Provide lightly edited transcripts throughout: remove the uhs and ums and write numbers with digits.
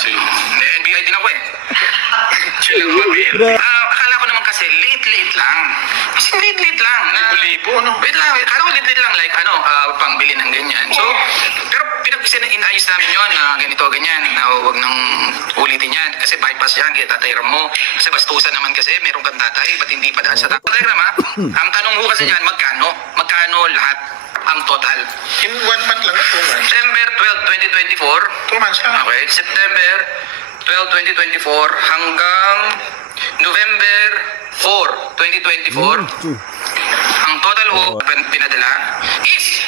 sa'yo? NBI din ako eh. Chill lang. Akala ko naman kasi late lang. Kasi late lang. Libo, ano? Wait lang. Akala ko late lang like pangbili ng ganyan. So, pero inayos namin yun na ganito, ganyan. Na huwag nang ulitin yan. Kasi bypass yan. Kaya tatayram mo. Kasi bastusan naman kasi. Meron kang tatay. Ba't hindi pa daan sa tatayram ha? Ang tanong mo kasi yan, magkano? Magkano lahat? Ang total. In 1 month lang, 2 months. September 12, 2024. 2 months lang. Okay. September 12, 2024 hanggang November 4, 2024. Ang total ho pinadala is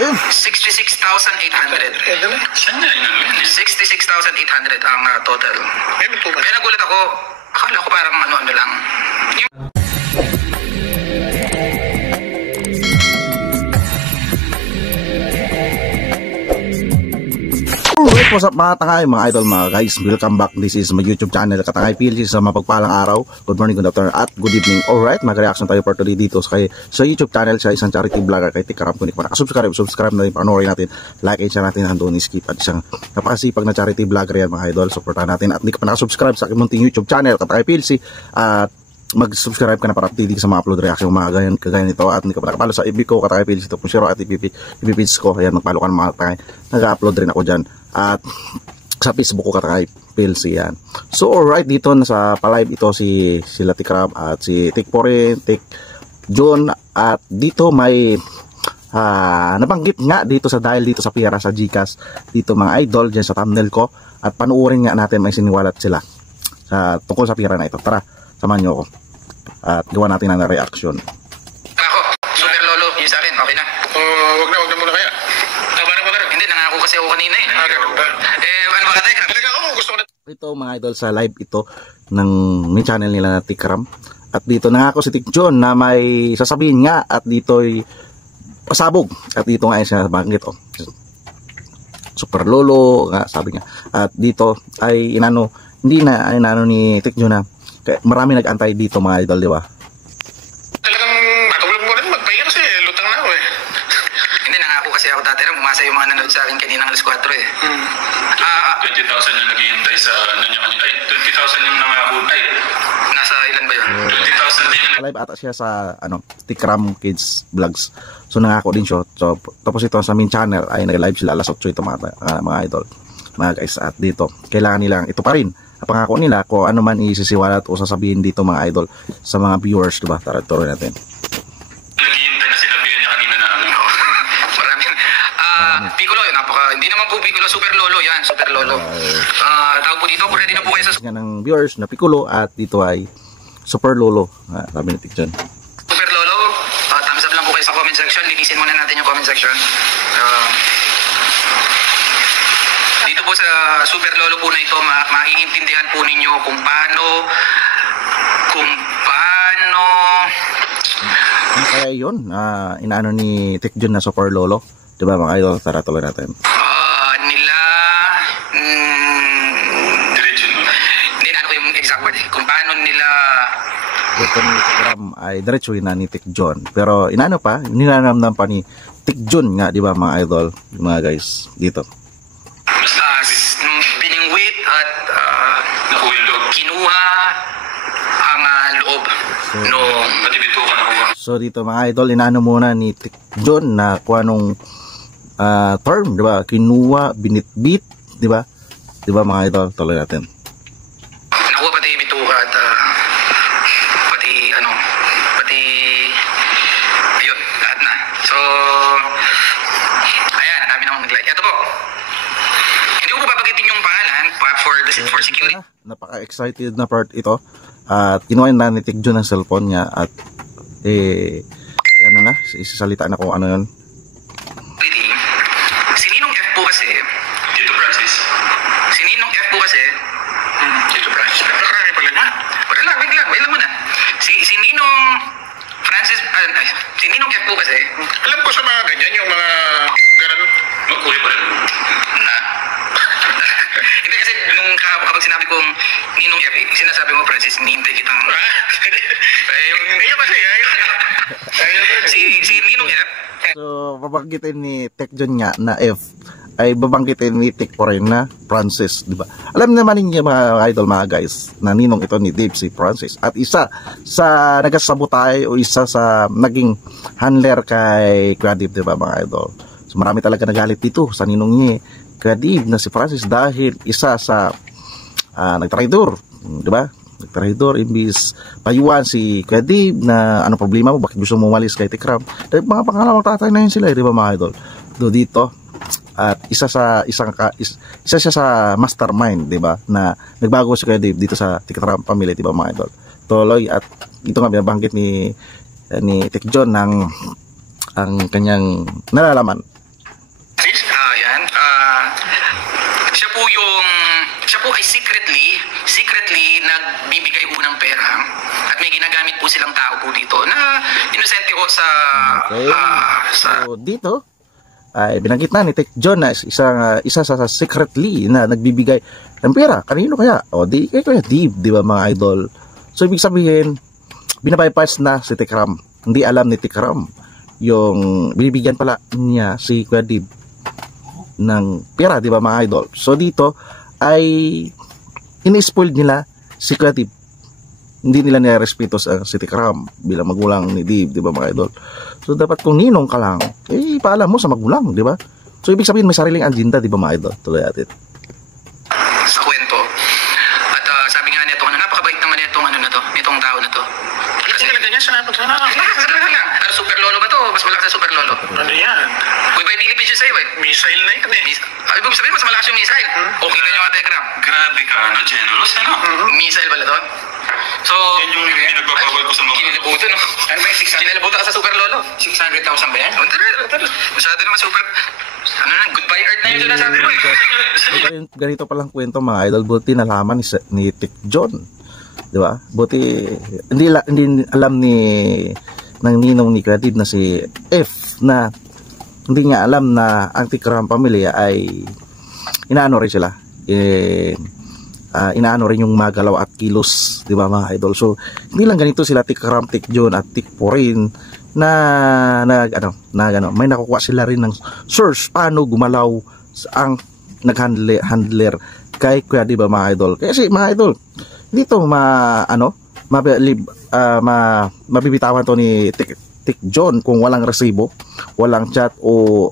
66,800. Saan na yun? 66,800 ang total. Kaya nagulat ako. Akala ko parang ano lang. Alright, what's up mga tangay, mga idol, mga guys, welcome back. This is my YouTube channel, Katangay PLC, sa mapagpalang araw. Good morning, good afternoon, at good evening. Alright, mag-reaction tayo for today dito sa YouTube channel sa isang charity vlogger kay Tikram. Kung hindi pa nakasubscribe na rin, panoorin natin, like and share natin, handon skip, at isang napakasipag na charity vlogger yan mga idol. Supportahan natin, at hindi ka pa nakasubscribe sa aking munting YouTube channel, Katangay PLC, at mag-subscribe ka na para update ka sa mga upload reaction, mga kagaya nito. At hindi ka pa nakapalo sa FB ko, Katangay PLC 2.0, at FB page ko, ayan, magpalo ka ng mga tangay, nag-upload rin ako dyan. At sa Facebook ko, Katangay PLC yan. So alright, dito nasa pa-live ito sila Tikram at si Tikporin, Tik John. At dito may nabanggit nga dito dahil dito sa pera sa GCash dito mga idol dyan sa thumbnail ko. At panuorin nga natin, may siniwalat sila tungkol sa pera na ito. Tara, samahan nyo ako at gawa natin na reaction. Ako, Super Lolo, yung sa akin, okay na. Wag na muna kaya. Hindi, nangako kasi ako kanina eh. Ano ba katay? Talaga ako, gusto ko na. Ito mga idol, sa live ito ng may channel nila na Tikram. At dito nangako si Tik John na may sasabihin nga, at dito'y pasabog. At dito nga siya banggit, Super Lolo nga sabi niya. At dito ay hindi na ni Tik John na marami nag-antay dito mga idol, di ba? Talagang matulog mo rin, magpahinga kasi lutang na ako eh. Hindi, nangako kasi ako dati rin. Umasa yung mga nanood sa akin kaninang alas 4 eh. 20,000 yung naghihintay sa niya. Ay, 20,000 yung nangako. Ay, Nasa ilan ba yun? 20,000 din yung Live ata siya sa Tikram Kids Vlogs. So nangako din siya. So tapos ito sa main channel ay nag-live sila alas 8 ito mga idol. Mga guys, at dito kailangan nilang ito pa rin. Pangako nila kung ano man isisiwalat o sasabihin dito mga idol sa mga viewers, diba? Tara, tuloy natin. naghihintay na sinabihan niya kanina na Maraming. Piccolo, hindi naman po Piccolo, Super Lolo yan, Super Lolo. Tawag po dito, ready na po kayo sa Yan ng viewers na Piccolo, at dito ay Super Lolo. Sabi ni Tik John. Super Lolo. Thumbs up lang po kayo sa comment section. Linisin muna natin yung comment section. Dito po sa Super Lolo po na ito, maiintindihan po ninyo kung paano Kaya yun, inaano ni Tik John na Super Lolo, diba mga idol? Tara, tuloy natin. diretso mo. Hindi na ko yung exact word kung paano nila Ito ni Tikram ay diretsuhin na ni Tik John, pero inaano pa, nilaramdam pa ni Tik John nga, diba mga idol, mga guys, dito. biningwit at Nakuhilog. kinuha ang loob no Matibito ka na ko. So dito mga idol, inaano muna ni Tik John na kung anong term, di ba? Kinuha, binitbit, di ba? Di ba mga idol? Tuloy natin. nakuha pati bituka at pati ayun, lahat na. So ayan, dami namang nag-like. Ito po, hindi ko po papagitin yung pangalan for security. Napaka-excited na part ito. At kinuha na ni Tik John ang cellphone niya, at isasalita na kung ano yun. Si Ninong F po kasi, Tito Francis. Tito Francis. Nakarami pala na. wait lang muna. Si Ninong Francis, si Ninong F po kasi, Alam ko sa mga ganyan, yung mga ganun. Magkuli pa rin. hindi kasi nung kapag sinabi kong Ninong F, sinasabi mo Francis, hinihintay kitang, Ayun kasi, si Ninong F, So, babanggitin ni Tik John nga na F ay babanggitin ni Tik po rin na Francis, di ba? Alam naman ninyo mga idol, mga guys, na ninong ito ni Dave si Francis. At isa sa nagasabotay o isa sa naging handler kay Kuya Dave, di ba mga idol? So marami talaga nagalit dito sa ninong niya Kuya Dave na si Francis dahil isa sa nagtraidor, di ba? Nagtraidor, imbis payuan si Kuya Dave na ano problema mo, bakit gusto mo umalis kay Tikram? Dahil mga pangalawang tatay na yun sila, di ba mga idol? Dito at isa siya sa mastermind, di ba, na nagbago si Kuya Dave dito sa Tikram family, di ba mga idol? Tuloy at ito nga binabanggit ni Tik John ng ang kanyang nalalaman. Yan. Siya po ay secretly nagbibigay unang pera at may ginagamit po silang tao po dito na inosente ko sa So dito ay binanggit na ni Tik John na isa sa secretly na nagbibigay ng pera. Kanino kaya? O di kay Kuya Dave, di ba mga idol? So ibig sabihin binabypass na si Tikram. Hindi alam ni Tikram yung binibigyan pala niya si Kuya Dave ng pera, di ba mga idol? So dito ay ini-spoil nila si Kuya Dave. Hindi nila nirespeto sa si Tikram bilang magulang ni Dave, di ba mga idol? So dapat kung ninong ka lang, paalam mo sa magulang, di ba? So ibig sabihin may sariling agenda, di ba mga idol? Tuloy natin sa kwento. At sabi nga nito, napakabait naman nitong tao na to. Kasi talaga niya siya super lolo ba to? Mas malakas sa super lolo. Ano yan? Uy, may Philippines siya sa'yo eh. Missile na yan eh. Ibig sabihin, mas malakas yung missile. Okay ka nyo nga, Tekram. Grabe ka, generous, ano? Missile pala to. So, Yan yung pinagbabawal ko sa mga... Kinilibuto, no? Ano ba yung 600? Kinilibuto ka sa super lolo? 600,000 ba yan? Masyado naman super... Ano na, goodbye earth na yun dyan nasabi mo. ganito palang kwento mga idol. Buti nalaman ni Tik John, di ba? Buti hindi alam ng ninong ni Kuya Dave na si F na hindi niya alam na ang Tikram pamilya ay inaano rin sila, inaano rin yung magalaw at kilos, di ba mga idol? So hindi lang ganito sila Tikram, Tik John at Tik po rin na may nakukuha sila rin ng source paano gumalaw ang naghandler kay Kuya Dave, mga idol. Kasi mga idol, dito mabibitawan to ni Tik John kung walang resibo, walang chat o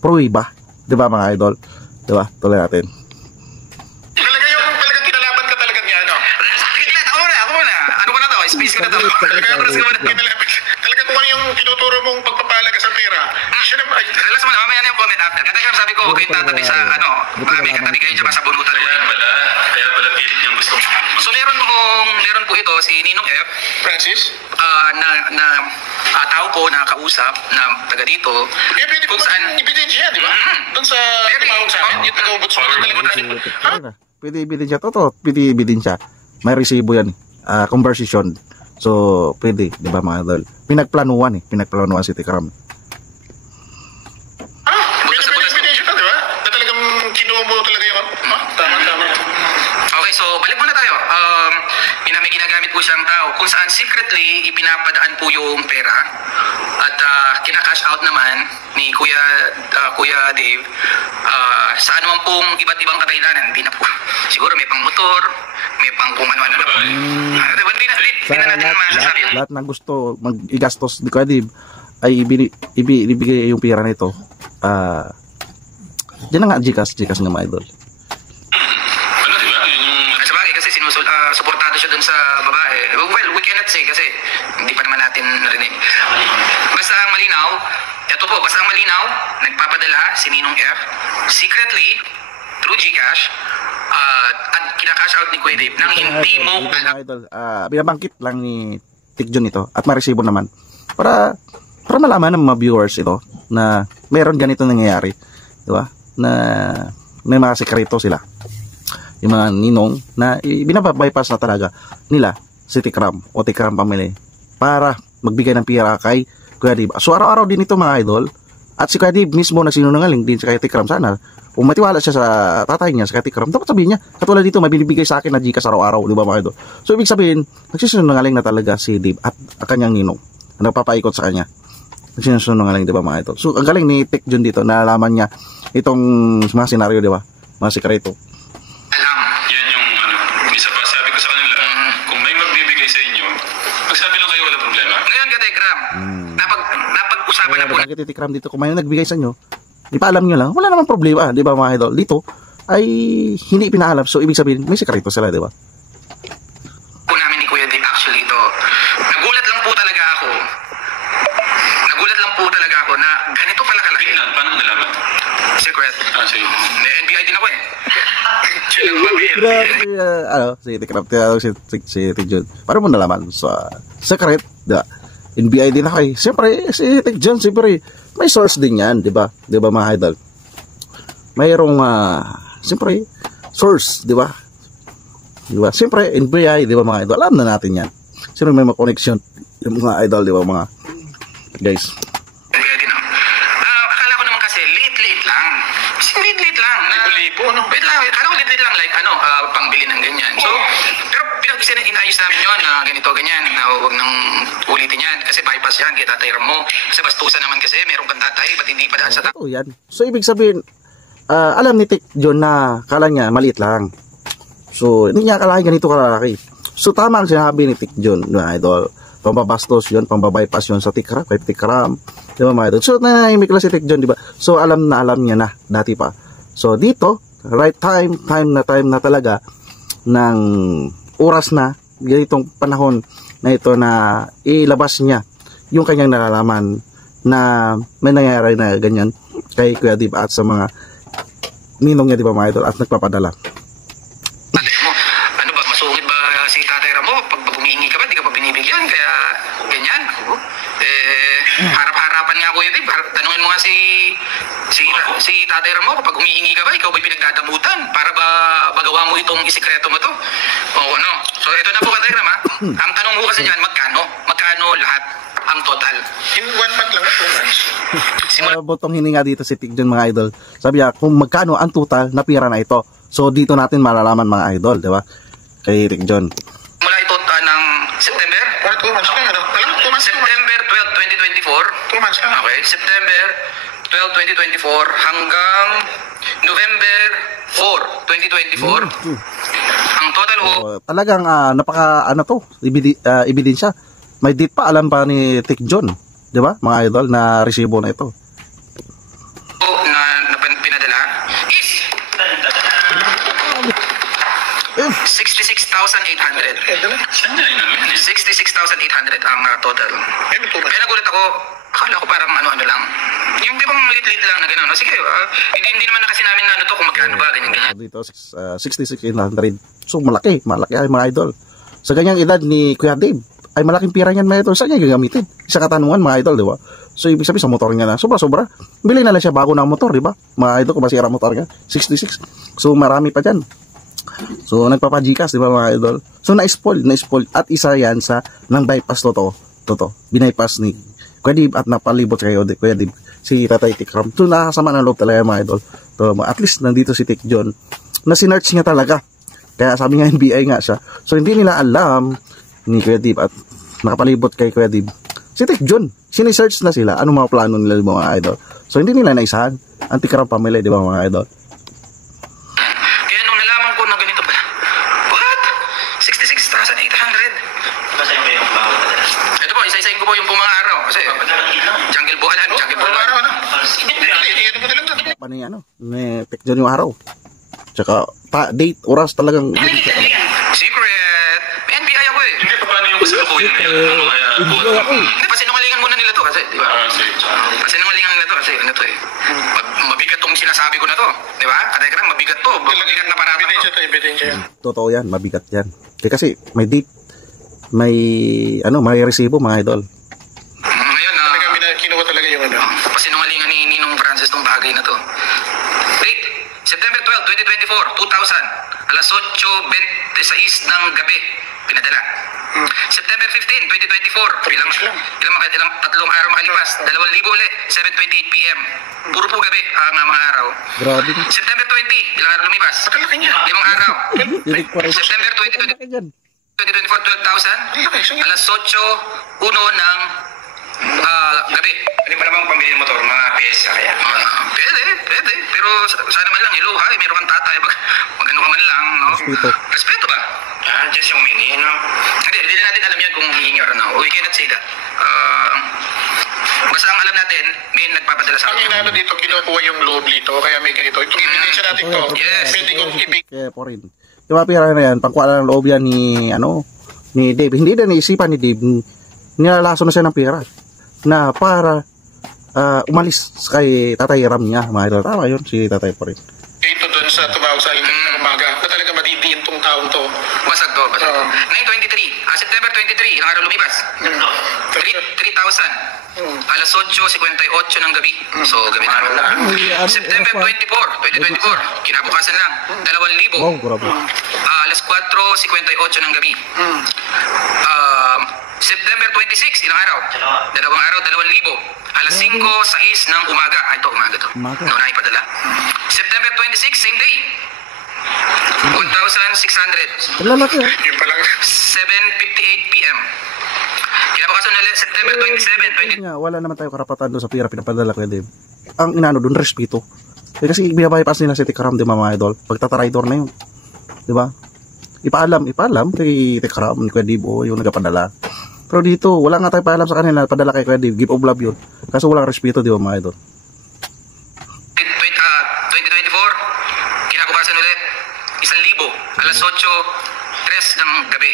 pruweba, di ba mga idol? Di ba? Tuloy natin. Talaga yung talagang kinalaban ka talaga niya, ano? Ako muna. Ano ko na to? Space ko na to. Talaga kung ano yung tinuturo mong pagpapalaga sa pera. Siya naman, Relax mo na, mamaya na yung comment after. Kaya sabi ko, huwag kayong tatabi sa, may katabi kayo dyan sa bunutan. Kaya pala pilit niyang gusto. So meron po ito si Ninong F Francis? tao ko na kausap na taga dito. Pwede ko Kung saan ebidensya, di ba? Doon sa tumawag sa akin, yung taga-ubots mo talaga. Pwede ebidensya to, pwede ebidensya. May resibo yan, conversation. So pwede, di ba mga idol? Pinagplanuan si Tikram. May ebidensya na, di ba? Na talagang kinuha mo talaga yung tama. Okay, so balik muna tayo. May ginagamit po siyang tao kung saan secretly ipinapadaan po yung pera at kina-cash out naman ni Kuya Dave sa anumang pong iba't ibang kadahilanan. Hindi na po. Siguro may pang motor, may pang kung ano-ano na po. Diba, hindi na natin masasabi. Lahat ng gusto mag-igastos ni Kuya Dave ay ibigay yung pera nito. Diyan na nga, Gcash nga mga idol. Suportado siya dun sa babae. Well, we cannot say kasi hindi pa naman natin narinig. Basta ang malinaw, nagpapadala si Ninong F secretly through Gcash at kinakash out ni Kuya Dave nang hindi mo alam. Idol, binabangkit lang ni Tik John ito at maresibo naman para malaman ng mga viewers ito na meron ganito nangyayari, di ba? Na may mga sekreto sila, yung mga ninong na binabypass na talaga nila si Tikram o Tikram family para magbigay ng pera kay Kuya Dave. So araw-araw din ito mga idol, at si Kuya Dave mismo nagsinungaling din sa kay Tikram. Sana kung matiwala siya sa tatay niya, sa kay Tikram, dapat sabihin niya katulad dito may binibigay sa akin na Gcash araw-araw, di ba mga idol? So ibig sabihin nagsisinungaling na talaga si Dave at kanyang ninong na nagpapaikot sa kanya. Nagsinungaling, di ba mga idol? So, ang galing ni Tek John dito, nalalaman niya itong mga senaryo, di ba? Mga sikreto. Alam. Yan yung ano, isa pa sabi ko sa kanila, kung may magbibigay sa inyo, magsabi lang kayo, wala problema. Ngayon ka, Tekram, napag-usapan na po. Bakit titikram dito, kung may nagbigay sa inyo, ipaalam nyo lang, wala namang problema, di ba mga idol? Dito, ay hindi pinaalam, so ibig sabihin, may sikreto sila, di ba? Po namin ni Kuya Dave, actually ito, nagulat lang po talaga ako na ganito pala kalaki. Paano nalaman? Secret. Sige. May NBI din ako eh. Grabe, si tikram, si Tek John. Paano mo nalaman? Sa secret, di ba? NBI din ako eh. Siyempre, si Tek John, siyempre, may source din yan, di ba? Di ba mga idol? Mayroong, siyempre, source, di ba? Di ba? Siyempre, NBI, di ba mga idol? Alam na natin yan. Sino may mga connection? Yung mga idol, di ba mga guys? NBI din ako. Akala ko naman kasi, late lang. Late lang. Libo, no? Wait lang, akala ko late lang, like pangbili ng ganyan. So, pero inayos namin yun na ganito, ganyan, na huwag nang ulitin yan. Kasi bypass yan, kaya tatay mo. Kasi bastusan naman kasi, meron kang tatay, ba't hindi pa daan sa Oo, yan. So, ibig sabihin, alam ni Tek John na kala niya maliit lang. So, hindi niya akalain ganito kalaki. So, tama ang sinabi ni Tek John, mga idol. Pambabastos yun, pambabypass yun sa tikram, kay tikram. Di ba mga idol? So, nanahimik lang si Tek John, di ba? So, alam niya na, dati pa. So, dito, right time na talaga, ng oras na, ganitong panahon na ito na ilabas niya yung kanyang nalalaman na may nangyayari na ganyan kay Kuya Dave at sa mga ninong niya, di ba mga idol, at nagpapadala. tatay mo. Ano ba, masungit ba si tatay Ramo? Pag humihingi ka ba, di ka pa binibigyan? Kaya ganyan. Harap-harapan nga Kuya Dave. Tanungin mo nga si tatay Ramo, kapag humihingi ka ba, ikaw ba'y pinagdadamutan para ba magawa mo itong isikreto mo to? Oo, no? So, ito na po ka, Ram, ha? Ang tanong mo kasi dyan, magkano? Magkano lahat ang total? In 1 month lang, 2 months. Botong hininga dito si Tek John, mga idol. Sabi niya, kung magkano ang total na pira na ito. So, dito natin malalaman, mga idol, di ba? Kay Tek John. Mula ito ng September? 2 months lang, ano? Talagang 2 months. September 12, 2024. 2 months lang. Okay, September 12, 2024 hanggang November 4, 2024. Ang total ho, Talagang napaka ebidensya. May date pa, alam pa ni Tek John, di ba? Mga idol, na resibo na ito. na pinadala is 66,800. Saan niya yun? 66,800 ang total. Eh, 2 months. Kaya nagulat ako, akala ko parang ano lang. Yung di bang lit-lit lang na gano'n. Sige, hindi naman na kasi namin na ano to kung magkano ba, ganyan-ganyan. Dito, 66,800. So, malaki ay mga idol. Sa ganyang edad ni Kuya Dave, ay malaking pira yan, mga idol. Saan niya gagamitin? Isa katanungan, mga idol, di ba? So, ibig sabihin sa motor niya na, sobra-sobra. Bili na lang siya bago ng motor, di ba? Mga idol, kung masira motor niya, 66. So, marami pa dyan. So, nagpapajikas, di ba, mga idol? So, na-spoil. At isa yan sa nang bypass to. Binaypass ni Kuya Dave at napalibot kayo, Kuya Dave, si Tatay Tikram. So, nakasama ng loob talaga, mga idol. So, at least, nandito si Tek John, na sinerch niya talaga. Kaya sabi nga, NBI nga siya. So, hindi nila alam ni Kuya Dave at nakapalibot kay Kuya Dave. Si Tek John, sinisearch na sila. Ano mga plano nila, mga idol? So, hindi nila naisahan. Ang Tikram family, di ba, mga idol? Kaya nung nalaman ko na ganito pala, what? 66,800? Ito po, isa-isahin ko po yung mga araw. Kasi, jungle buwan, jungle buwan. Araw, ano? Iyan mo na lang doon. Pa ni ni Tek John yung araw. Tsaka, date, oras talagang. Secret! May NBI ako eh. Hindi pa paano yung kasalukuyan na yan? Ano kaya? Hindi, pasinungalingan muna nila to kasi, di ba? Sige. Pasinungalingan nila to kasi, ano to eh. Mabigat tong sinasabi ko na to. Di ba? Katekram, mabigat to. Mabigat na paratang Ebidensya to. to, ebidensya yan. Totoo yan, mabigat yan. Kasi may date, may resibo, mga idol. Ngayon, Talaga, kinuha talaga yung ano. pasinungalingan ni Ninong Francis tong bagay na to. Wait, September 12, 2024, 2,000. Alas 8:26 ng gabi. Pinadala. September 15, 2024. Ilang tatlong araw makalipas. 2,000 ulit. 7:28 PM. Puro po gabi ang mga araw. Grabe. September 20, ilang araw lumipas? Kalaki niya. 5 araw. Dinig pa rin. September 20, Laki dyan. 2024, 12,000. Laki, sige. Alas 8:01 ng gabi. Ano ba namang pambili ng motor? Mga pyesa kaya? Pwede. Pero sana man lang, hello, ha? Meron kang tatay. Mag-ano ka man lang, no? Respeto. Respeto ba? Just yung humingi, no? Hindi na natin alam yan kung humingi or no. We cannot say that. Basta ang alam natin, may nagpapadala sa Ang inano dito, kinukuha yung loob dito, kaya may ganito. Itong ebidensya natin to, Yes. pwede kong ibig. Kaya po rin. Yung mga pera na yan, pangkuha ng loob yan ni Dave. Hindi na naisipan ni Dave, nilalaso na siya ng pera na para umalis kay Tatay Ram niya. Mga idol, tama yun, si Tatay po rin. Ito doon sa tumawag sa akin ng umaga, na talaga madidiin tong taon to. Basag to. 9/23, September 23, ilang araw lumipas? 3,000. Alas 8:58 ng gabi. So, gabi na. September 24, 2024, kinabukasan lang, 2,000. Wow, grabe. Alas 4:58 ng gabi. September 26, ilang araw? Dalawang araw, 2,000. Alas 5:06 ng umaga. Ito, umaga to. Umaga. Nauna ipadala. September 26, same day. 1,600. Ang lalaki ah. Yun pa lang. 7:58 p.m. Kinabukasan na September 27, 20. Nga, wala naman tayo karapatan doon sa pera pinapadala ko Dave. Ang inano doon, respeto. Kasi binabypass nila si Tikaram, di ba mga idol? Pagtatraidor na yun. Di ba? Ipaalam kay Tikaram, ni Kuya Dave, yung nagpapadala. Pero dito, wala nga tayo paalam sa kanila, padala kay Kuya Dave, give of love yun. Kaso walang respeto, di ba mga idol? 2024, kinabukasan ulit, 1,000, alas 8:03 ng gabi.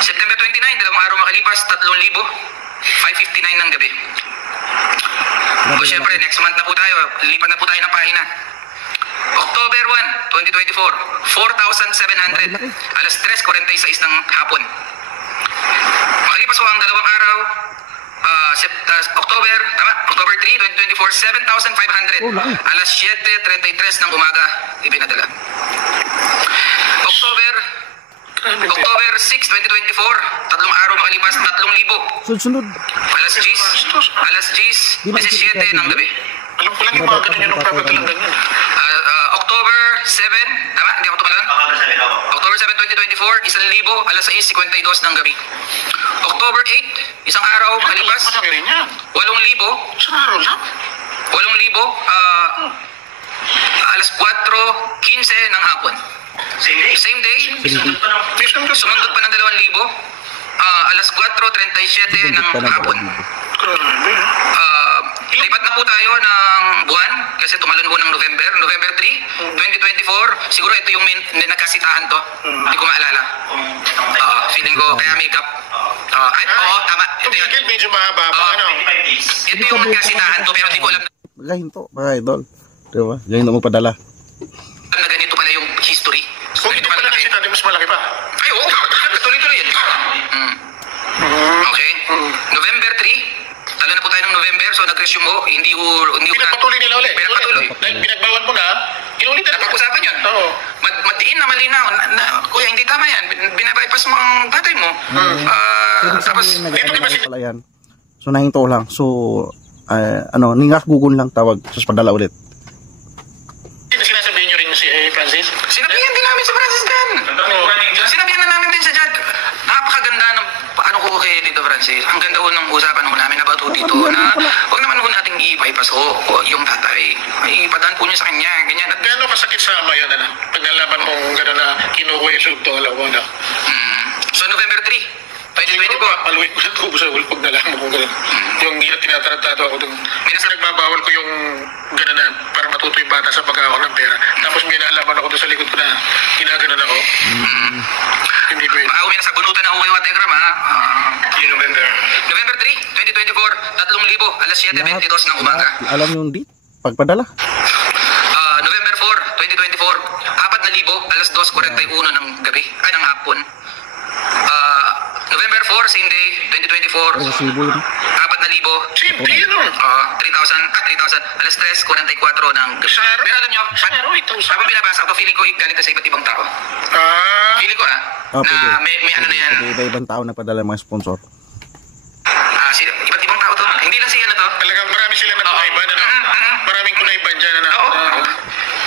September 29, dalawang araw makalipas, 3,000, 5:59 ng gabi. O syempre, next month na po tayo, lipat na po tayo ng pahina. October 1, 2024, 4,700, alas 3:46 ng hapon. Makalipas po ang dalawang araw, October 3, 2024, 7,500, alas 7:33 ng umaga, ibinadala. October 6, 2024, tatlong araw makalipas, 3,000, Sunod. alas 10, 17 ng gabi. Alam ko lang yung mga ganun yung nagpapadalang ganyan. October 7, tama? Hindi ako tumalan? October 7, 2024, 1,000, alas 6:52 ng gabi. October 8, isang araw makalipas, Masaki rin yan. 8,000, Isang araw lang. 8,000, alas 4:15 ng hapon. Same day, sumundot pa ng 2,000, alas 4:37 ng hapon. Grabe. Lipat na po tayo ng buwan kasi tumalon po ng November 3, 2024. Siguro ito yung nagkasitahan to. Hindi ko maalala. Feeling ko kaya makeup. Oo, tama. Ito yun. Tumigil, medyo mahaba pa, ano? Ito yung nagkasitahan to pero hindi ko alam Gahinto, mga idol. Di ba? Gahinto mo padala. na ganito pala yung history. Kung hindi pala nakita, di mas malaki pa. Ay, oo. Tuloy-tuloy yan. Okay. November 3, talo na po tayo ng November, so nag-resume mo, hindi ko Pinagpatuloy nila ulit. Pinagpatuloy. Dahil pinagbawal mo na, inulit na. Napag-usapan yun. Oo. Madiin na malinaw. Kuya, hindi tama yan. Binabypass mo ang tatay mo. Tapos, dito di ba si... Pala yan. So, nahinto lang. So, ningak gugun lang tawag. Tapos padala ulit. Sinasabihin nyo rin si Francis? sinabihan din namin si Francis Dan. Sinabihan na namin din sa Jad. Napakaganda ng paano ko kay Tito Francis. Ang ganda ho ng usapan ho namin about ho dito na huwag naman ho nating i-bypass ho yung tatay. Ay, ipadaan po niyo sa kanya. Ganyan. At Gano'n kasakit sa ama yun, ano? Pag nalaman mong gano'n na kinukuha yung sugto, alam mo na. So, November 3, 2024. Paluin ko ng tubo sa ulo pag nalaman kong gano'n. Yung tinatarantado ako dun. Minsan nagbabawal ko yung gano'n na para matuto yung bata sa pag-awak ng pera. Tapos may nalaman ako doon sa likod ko na ginaganon ako. Hindi ko yun. Makauwi na sa bunutan na huwi wa Tegram ha. Yung November 3, 2024, 3,000, alas 7:22 ng umaga. Alam yung date? Pagpadala. November 4, 2024, 4,000, alas 2:41 ng gabi, ay ng hapon. November 4, same day, 2024, Resibo yun. 4,000, Simple yun, no? 3,000, alas 3:44 ng gabi. Isang araw? Pero alam nyo, Isang araw, 8,000. habang binabasa ko, feeling ko galing ka sa iba't ibang tao. Feeling ko na Pwede. may ano na yan. Pwede iba-ibang tao na padala mga sponsor. Si iba't ibang tao to. Hindi lang si ano to. Talagang marami sila na kunayban. Ano? Maraming kunayban dyan. Ano? Oo.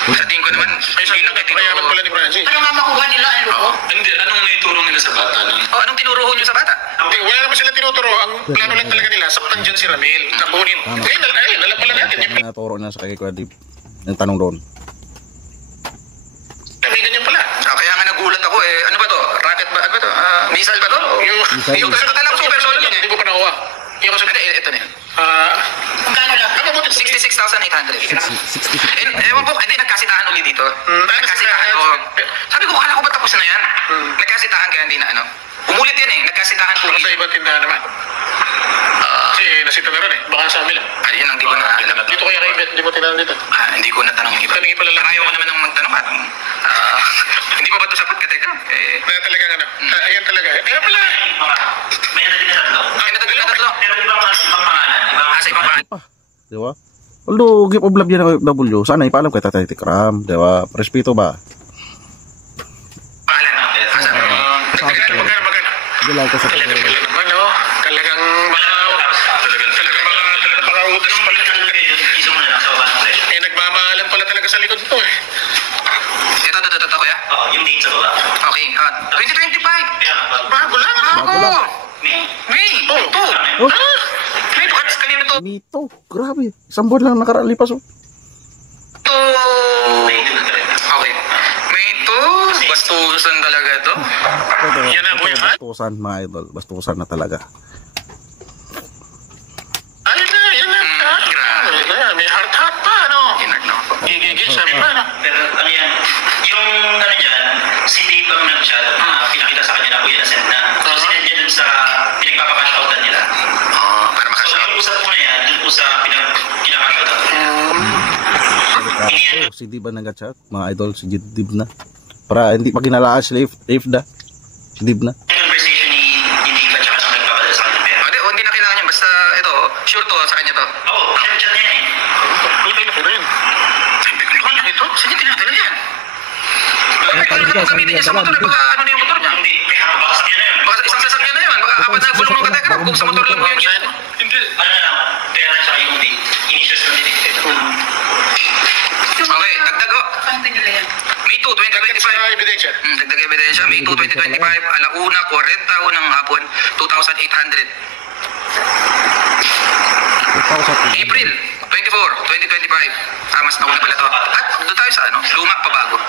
Sa tingin ko naman, hindi lang kay Tito. Kayaman pala ni Francis. Ano nga makuha nila? Ano ko? Hindi, anong naituro nila sa bata nun? Oh, anong tinuruho nyo sa bata? Hindi, wala naman sila tinuturo. Ang plano lang talaga nila, saktan dyan si Ramil. Tapunin. Ngayon, alam pala natin. Yung Naturo na sa kay Kuya Dib. Yung tanong doon. ganyan pala. Kaya nga nagulat ako eh. Ano ba to? Rocket ba? Ano ba to? Missile ba to? Yung kasi katalang super solo yun eh. Hindi ko pa nakuha. Yung kasi, Hindi, ito na yun. Magkano lang? ano mo? 66,800. 60. Ewan ko, hindi, nagkasitahan ulit dito. Nagkasitahan ko. Sabi ko, kala ko ba tapos na yan? Nagkasitahan kaya hindi na ano. Umulit yan eh, nagkasitahan ko Sa ulit. ibang tindahan naman. Kasi nasita na rin eh. Baka sa amin lang. Ayun ang di ko na alam. Dito kaya kay Bet, hindi mo tinanong dito. Hindi ko natanong yung iba. Tanongin pala lang. Ayaw ko naman ng magtanong at hindi pa ba ito sapat ka teka? Na talagang ano. Ayan talaga. Ayan pala. May natagin na tatlo. Ay, natagil na tatlo. Pero ibang pangalan. Sa ibang pangalan. Pa. Di ba? Although, give of love yan ng W. Sana ipaalam kay Tatay Tikram. Di ba? Respeto ba? Pangalan. Sabi ko. Magkano. Hindi lang ko sa Talagang pala naman, no? Talagang mga utos pala. Iso mo na lang sa baba ng presyo. Eh, nagmamahalan pala talaga sa likod to eh. Ito, kuya. Oo, yung date sa baba. Okay. 2025. Kaya nga, Bago lang. Bago lang. May. Oh. Ito. Oh, May ito. Kanina to. Mito. Grabe. Isang buwan lang nakaralipas. Oh. Ito. may ito na talaga. Okay. May ito. Bastusan talaga to. Yan na, Kuya Hat. Bastusan, mga idol. Bastusan na talaga. Ayun na, yan na. Grabe. May heart pa, ano? Ginagna ko. Gigigil, sabi pa, ano? Pero ano yan, yung ano dyan, si Dave ang nag-chat, pinakita sa kanya na kuya na send na. So sinend niya dun sa pinagpapakash outan nila. Para So makasya. yung usap po na yan, dun po sa pinakash outan. Oh, si Dib ang nag-chat. Mga idol, si Dib na. Para hindi pa ginalaan si Leif da. Si Dib na. Yung conversation ni Dave at saka sa nagpapadala sa kanya pera. Hindi na kailangan niya. Basta ito, sure to sa kanya to. Oo, chat niya yan eh. Hindi na rin. Ano ito? Saan niya tinatala yan? Bakit ano gamitin niya sa motor? Baka ano na yung motor niya? Hindi, baka sa kanya na yun. Baka isang sasakyan na yun. Baka apat na gulong ng katekra. Kung sa motor lang mo yung yan. Hindi, ano na lang, pera at saka yung date. Initials lang din ito. Okay, dagdag ko. Pante nila yan. May 2, 2025. Sa ebidensya. Dagdag ebidensya. May 2, 2025. Alauna, 40, unang hapon, 2,800. April 24, 2025. Mas nauna pala to. At doon tayo sa ano? Luma pa bago.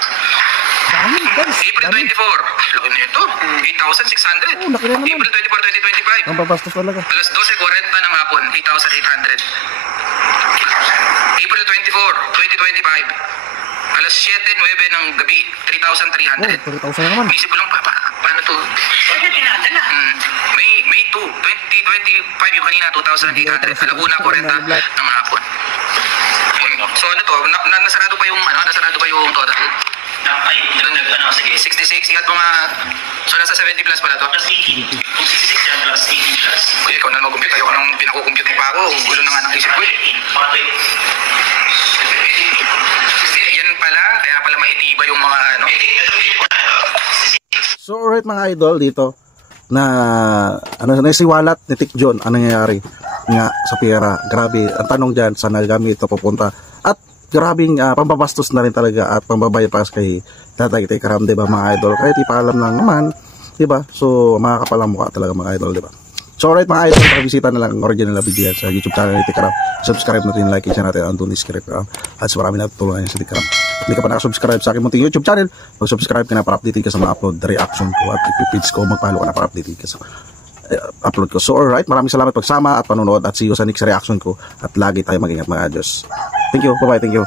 April 24. Laki na ito. 8,600. laki na naman. April 24, 2025. Ang babastos talaga. Alas 12:40 ng hapon, 8,800. April 24, 2025. Alas 7:09 ng gabi, 3,300. 3,000 na naman. Isip ko lang paano to? Saan niya tinadala? May 2, 2025 yung kanina, 2,800. Alauna, 40 ng hapon. So ano to, nasarado pa yung total. Ay, ano, sige. 66, ihat mga, so nasa 70 plus pala to. Plus 18. Kung 66 yan, plus 18 plus. Uy, ikaw na mag-compute, ayoko nang pinakukompute mo pa ako. Gulo na nga ng isip ko eh. Mga 20. Yan pala, kaya pala maitiba yung mga ano. So alright mga idol dito na naisiwalat ni Tik John ang nangyayari nga sa pera. Grabe, ang tanong diyan saan nagamit ito pupunta. At grabing pambabastos na rin talaga at pambabayad pa kay Tatay Tikram, 'di ba mga idol? Kahit ipaalam lang naman, 'di ba? So makakapalang mukha talaga mga idol, 'di ba? So alright mga idol, pakibisita na lang ang original na video sa YouTube channel ni Tikram. Subscribe natin, like, share natin ang tunis Tikram. At sa marami natutulungan sa Tikram. Hindi ka pa nakasubscribe sa aking munting YouTube channel, mag-subscribe ka na para update ka sa mga upload, reaction ko at ipipits ko, magpalo ka na para update ka sa upload ko. So alright, maraming salamat pagsama at panonood at see you sa next reaction ko at lagi tayo mag-ingat mga Diyos. Thank you, bye-bye, thank you.